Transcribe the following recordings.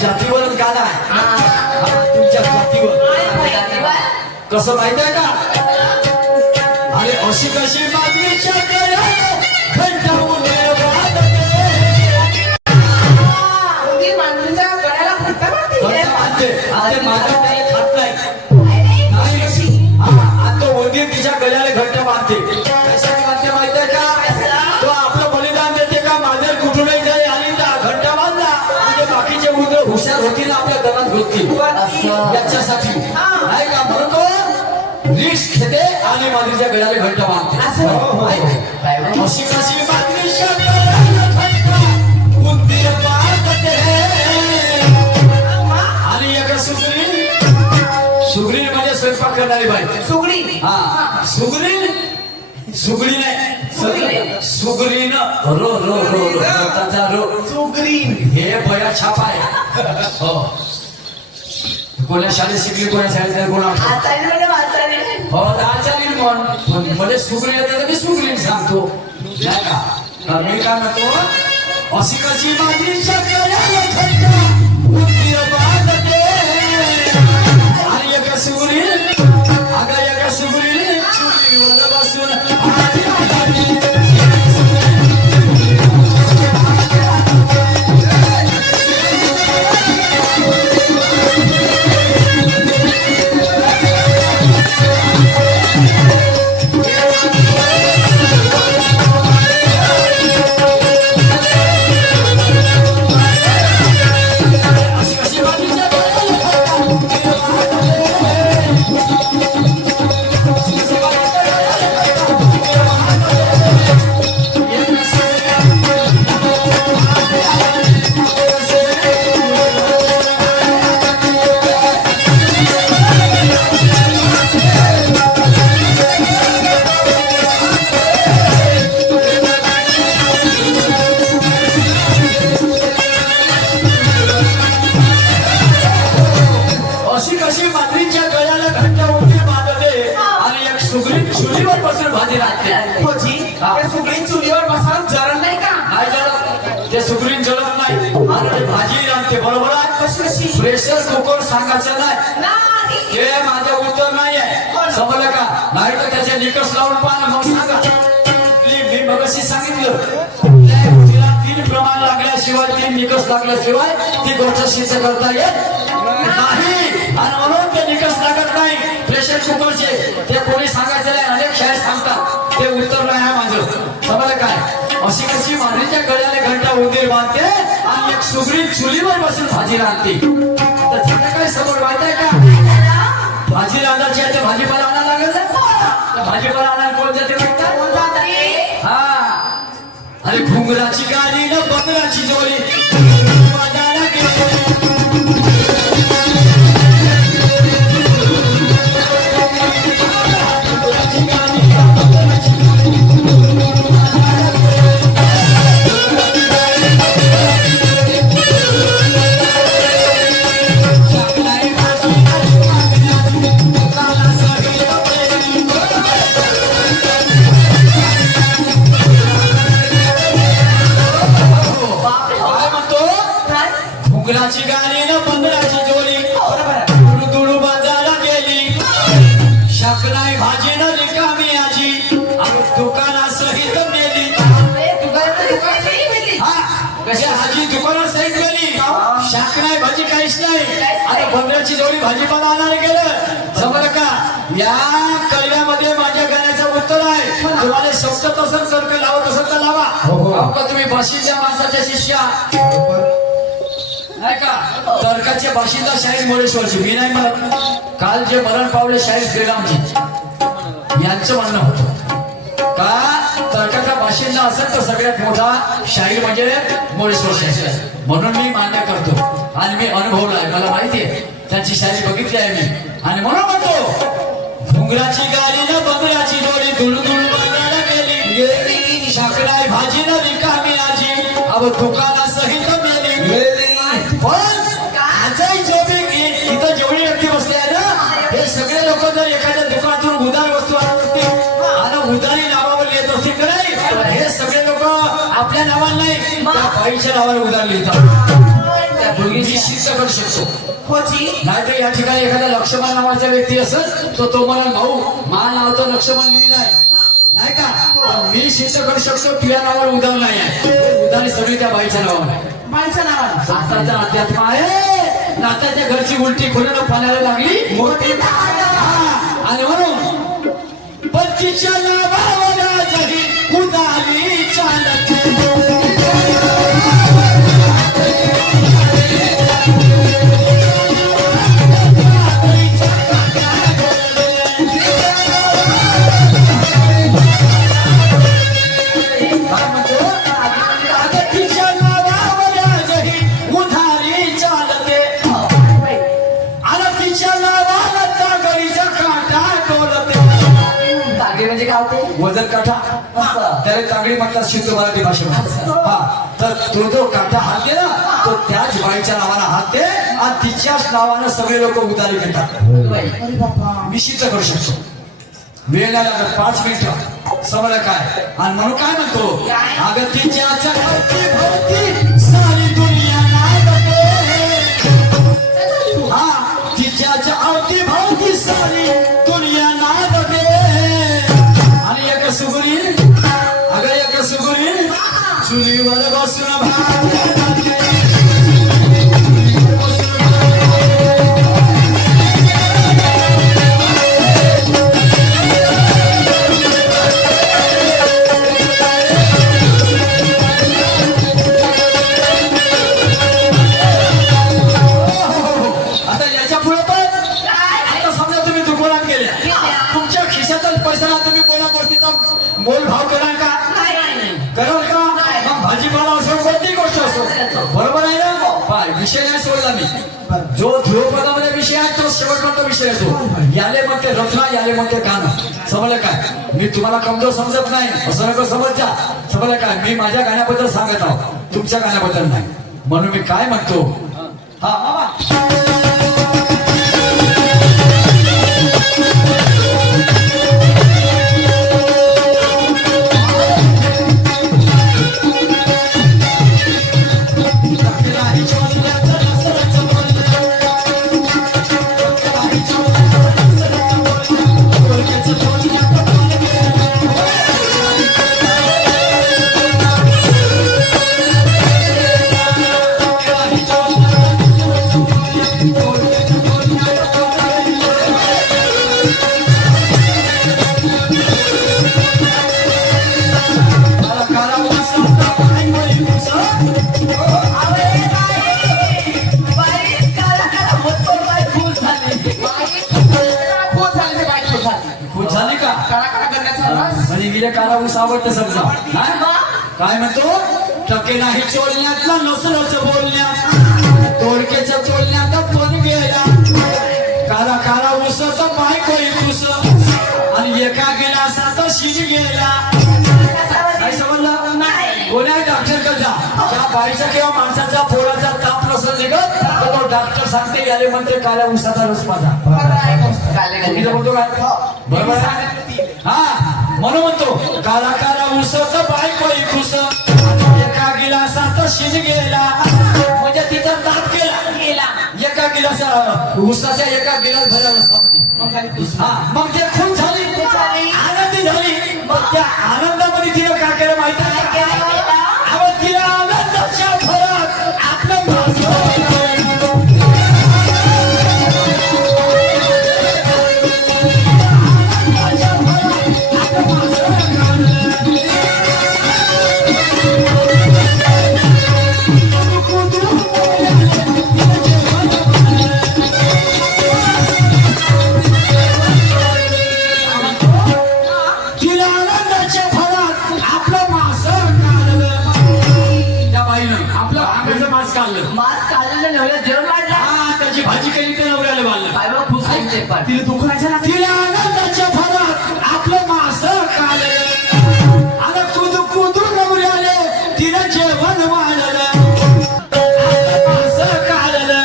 जातीवरच गाणं आहे तुमच्या जातीवर कसं माहित आहे का अरे अशी कशी मागणीच्या घंटावून तिच्या गळ्याला घट्ट बांधते कशाने बांधते माहिती आहे का तो आपलं बलिदान देते का माझे कुठूनही जाई आणि घट्ट बांधला म्हणजे बाकीचे वृद्ध हुशार होतील आपल्या दरात घुसतील याच्यासाठी नाही का म्हणून तो रिस्क घेते आणि माद्रीच्या गळ्याला घट्ट बांधते अशी कशी माद्रीच्या आणि एका सुगरी म्हणजे स्वयंपाक करणारी बाई सुगडी हा सुगडी नाही सुगरीन रो रो रो त्याचा रो सुगरी हे बया छापा आहे हो कोणा शाळेत शिकली कोणा शाळेत कोणा हो आचार्य म्हणजे सुगरी येते मी सुगरी सांगतो नाही का मी काय म्हणतो अशी कशी माझी आणि एका सुगरी अगं एका सुगरी चुलीवर बसून चुलीवर बसून भाजी लागते सुगरीन चुलीवर बसून जळत नाही का नाही जळत ते सुगरीन जळत नाही आणि भाजी रांधते बरोबर आहे प्रेशर कुकर सांगायचं नाही हे माझं उत्तर नाही आहे समजलं का नाही तर त्याचे निकष लावून पाहा मग सांगा मी मगाशी सांगितलं तिला 3 प्रमाण लागल्याशिवाय 3 निकष लागल्याशिवाय ती गोष्ट सिद्ध करता येत नाही आणि म्हणून ते निकष लागत नाही प्रेशर कुकरचे ते कोणी सांगायचं नाही अनेक शाळेत सांगतात ते उत्तर नाही आहे माझं समजलं काय अशी कशी मांजरीच्या गळ्याने घंटा उंदीर बांधते आणि एक सुगरी चुलीवर बसून भाजी रांधते तर त्याला काय समोर माहित आहे का भाजी रांधायची आहे तर भाजीपाला आणायला लागेल ना भाजीपाला आणायला कोण जाते हा अरे घुंगराची गाडी न बंगराची जोडी गाणी न बंदराची जोली दुडू दुडू बाजारा गेली शकलाई भाजी न रिकामी आजी दुकाना सहित नेली कशा हाजी दुकाना सहित गेली शकलाई भाजी काहीच नाही आता बंदराची जोडी भाजीपाला आणायला गेलं समजलं का या कळव्यामध्ये माझ्या गाण्याचं उत्तर आहे तुम्हाला शब्द तसंच सर्कल लावा तसं तर लावा तुम्ही बशीच्या माणसाच्या शिष्या का तर्काचे बाशिंदा शाहीर मोरेश्वरची मी नाही म्हणत काल जे मरण पावले शाहीर श्रीरामजी यांचं म्हणणं होतं का तर्काचा बाशिंदा असेल तर सगळ्यात मोठा शाहीर म्हणजे मोरेश्वर शाहीर म्हणून मी मान्य करतो आणि मी अनुभवला आहे मला माहिती आहे त्यांची शायरी बघितली आहे मी आणि म्हणून म्हणतो घुंगराची गाडी न बंगराची जोडी दुलू दुलू बाजारा गेली शाकराय भाजी न रिकामी आजी अब दुकाना सहित मेली पण आजही इथं जेवढी व्यक्ती बसले आहे ना हे सगळे लोक जर एखाद्या दुकानातून उधार वस्तू आणि उधारी नावावर लिहित असतील का नाही हे सगळे लोक आपल्या नावाला नाही त्या बाईच्या नावावर उधार लिहितात शिक्षा करू शकतो होजी नाहीतर या ठिकाणी एखादा लक्ष्मण नावाचा व्यक्ती असेल तर तो म्हणा भाऊ माझं नाव तर लक्ष्मण लिहिलं आहे नाही का मी शिक्षा करू शकतो तुझ्या नावावर उदाहरण नाही आहे उदाहरण सगळी त्या बाईच्या नावावर आहे बाईच्या नावानं आताचा अध्यात्म आहे नाताच्या घरची उलटी खोलून पाण्याला लागली मोठी हा, आणि म्हणून पतीच्या नावावर जरी उदारी चालत वजन काठा त्याला तांगडी म्हणतात शुद्ध मराठी भाषेमध्ये हा तर तो जो काठा हात दे ना तो त्याच बाईच्या नावानं हात दे आणि तिच्याच नावानं सगळे लोक उदारी घेतात मी सिद्ध करू शकतो वेळ नाही लागत 5 मिनिटं समजलं काय आणि म्हणून काय म्हणतो अगं तिच्या भोवती सारी दुनिया नाचते हा तिच्या अवती भोवती सारी दुनिया नाचते आणि एक सुगुरी अगं एक सुगुरी चुलीवर बसून आता याच्या पुढे पण आता समजा तुम्ही दुकानात गेले तुमच्या खिशातच पैसा ना तुम्ही कोणा गोष्टीचा मोल भाव कराल का कराल का मग भाजीपाला असो कोणती गोष्ट असो बरोबर आहे ना पाय विषय नाही सोडला मी जो ध्रुवपदामध्ये विषय आहे तो शेवटपर्यंत विषय येतो याले म्हणते रचना याले म्हणते गाणं समजलं काय मी तुम्हाला कमजोर समजत नाही असं नको समज जा समजलं काय मी माझ्या गाण्याबद्दल सांगत आहो तुमच्या गाण्याबद्दल नाही म्हणून मी काय म्हणतो हा मामा काला ऊस आवडतं समजा काय म्हणतो टके नाही चोलण्यातला नसलच बोलण्यात तोडकेच्या चोलण्यात पण गेला काला काला ऊसाचा पाय कोई कुस आणि एका गिलासाचा शिरी गेला काय समजलं कोण्या डॉक्टर कडे जा त्या बाईचा किंवा माणसाचा फोडाचा ताप नसेल निघत तर तो डॉक्टर सांगते याले म्हणते काल्या ऊसाचा रस माझा म्हणतो काय बरोबर हा म्हणून म्हणतो काला काला ऊसाचा पाय कोई कुस एका गिलासाचा शिज गेला म्हणजे तिचा ताप गेला एका गिलासा ऊसाच्या एका गिलास भरला रस्त्यामध्ये हा मग ते खूप झाली आनंदी झाली मग त्या आनंदामध्ये तिने काय केलं माहिती आहे तिला आनंदाच्या भरात आपलं भाजी केली ते नवऱ्याला बांधलं तिला दुखायचं तिला आनंदाच्या भरात आपलं मास काढलं आणि कुदू कुदू नवऱ्याले तिला जेवण वाढलं मास काढलं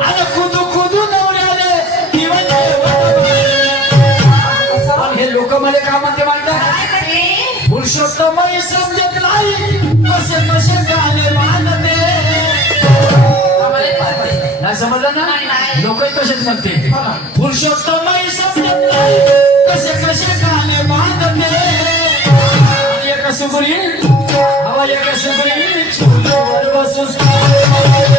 आणि कुदू कुदू नवऱ्याले तिला जेवण वाढलं हे लोक मला का म्हणते माहिती पुरुषोत्तम समजत नाही कसे कसे गाणे मानते नाही समजलं ना नाही. लोकही तसेच म्हणते पुरुषोत्तम कसे कसे गाणे बांधते एक सुगरी हवा एक सुगरी चुलीवर बसून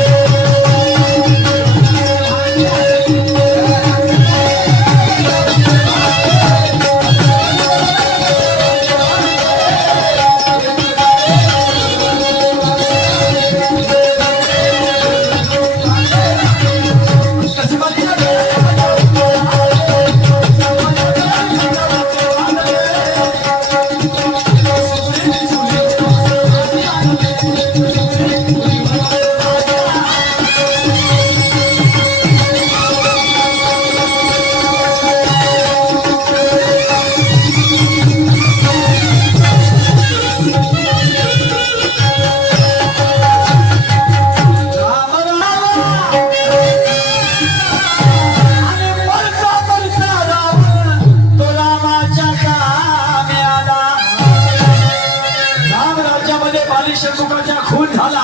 शंकुकाचा खून झाला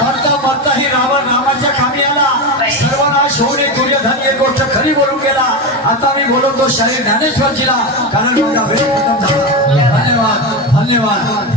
मरता मरता ही रावण रामाच्या कामी आला सर्वनाश होणे दुर्योधन एक गोष्ट खरी बोलून गेला आता मी बोलवतो शरीर ज्ञानेश्वरजीला कारण माझा वेळ खतम झाला धन्यवाद धन्यवाद